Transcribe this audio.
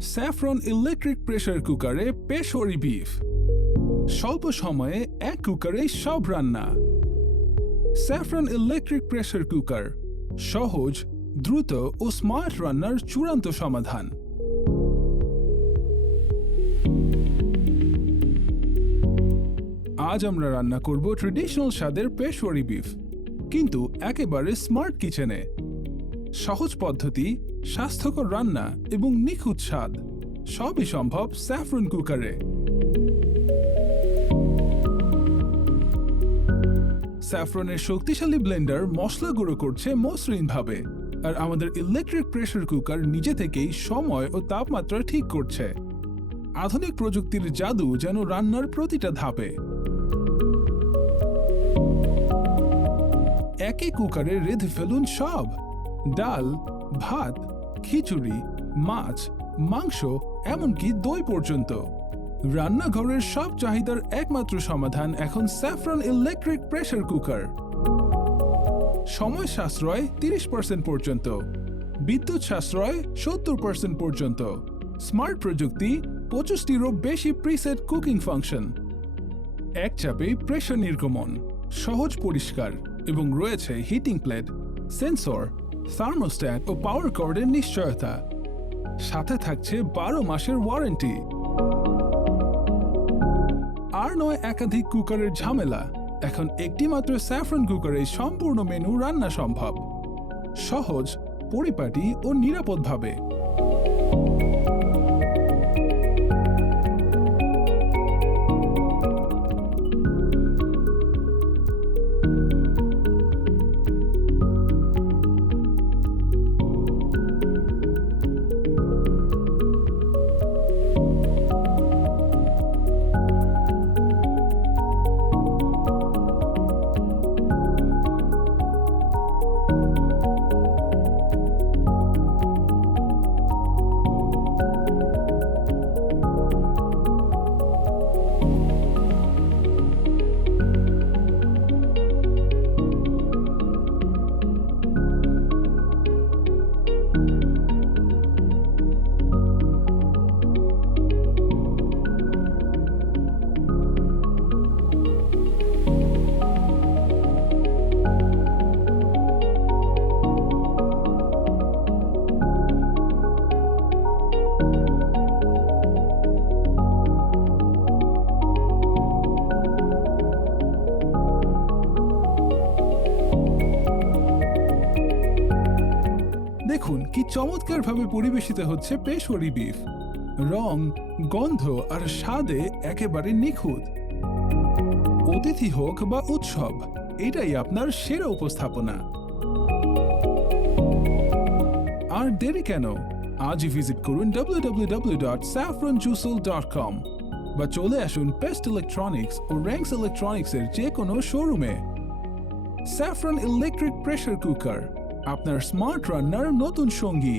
Saffron electric pressure কুকারে পেশরি beef. স্বল্প সময়ে এক কুকারে সব রান্না। স্যাফরন ইলেকট্রিক প্রেশার কুকার সহজ, দ্রুত ও স্মার্ট রান্নার চূড়ান্ত সমাধান। আজ আমরা রান্না করব ট্রেডিশনাল স্বাদের পেশওয়ারি বিফ, কিন্তু একেবারে স্মার্ট কিচেনে। সহজ পদ্ধতি, স্বাস্থ্যকর রান্না এবং নিখুঁত স্বাদ। সবই সম্ভব স্যাফরন কুকারে। স্যাফরনের শক্তিশালী ব্লেন্ডার মশলা গুঁড়ো করছে মসৃণভাবে আর আমাদের ইলেকট্রিক প্রেশার কুকার নিজে থেকেই সময় ও তাপমাত্রা ঠিক করছে। আধুনিক প্রযুক্তির জাদু যেন রান্নার প্রতিটা ধাপে। একই কুকারে রেঁধে ফেলুন সব। ডাল, ভাত, খিচুড়ি, মাছ, মাংস, এমনকি দই পর্যন্ত। রান্নাঘরের সব চাহিদার একমাত্র সমাধান এখন স্যাফরন ইলেকট্রিক প্রেশার কুকার। সময় সাশ্রয় তিরিশ পার্সেন্ট পর্যন্ত, বিদ্যুৎ সাশ্রয় সত্তর পার্সেন্ট পর্যন্ত, স্মার্ট প্রযুক্তি পঁচিশটিরও বেশি প্রিসেট কুকিং ফাংশন। এক চাপে প্রেশার নির্গমন, সহজ পরিষ্কার এবং রয়েছে হিটিং প্লেট, সেন্সর থার্মোস্ট্যাট ও পাওয়ার কর্ডের নিশ্চয়তা। সাথে থাকছে বারো মাসের ওয়ারেন্টি আর নয় একাধিক কুকারের ঝামেলা। এখন একটি মাত্র স্যাফরন কুকারে সম্পূর্ণ মেনু রান্না সম্ভব। সহজ, পরিপাটি ও নিরাপদভাবে। দেখুন কি চমৎকারভাবে পরিবেশিত হচ্ছে পেশওয়ারি বিফ। রং, গন্ধ আর স্বাদে একেবারে নিখুঁত। অতিথি হোক বা উৎসব, এটাই আপনার সেরা উপস্থাপনা। আর দেরি কেন? আজই ভিজিট করুন www.saffronjuiceal.com বা চলে আসুন পেস্ট ইলেকট্রনিক্স ও র্যাঙ্কস ইলেকট্রনিক্সের যে কোনো শোরুমে স্যাফরন ইলেকট্রিক প্রেসার কুকার আপনার স্মার্ট রান্নার নতুন সঙ্গী।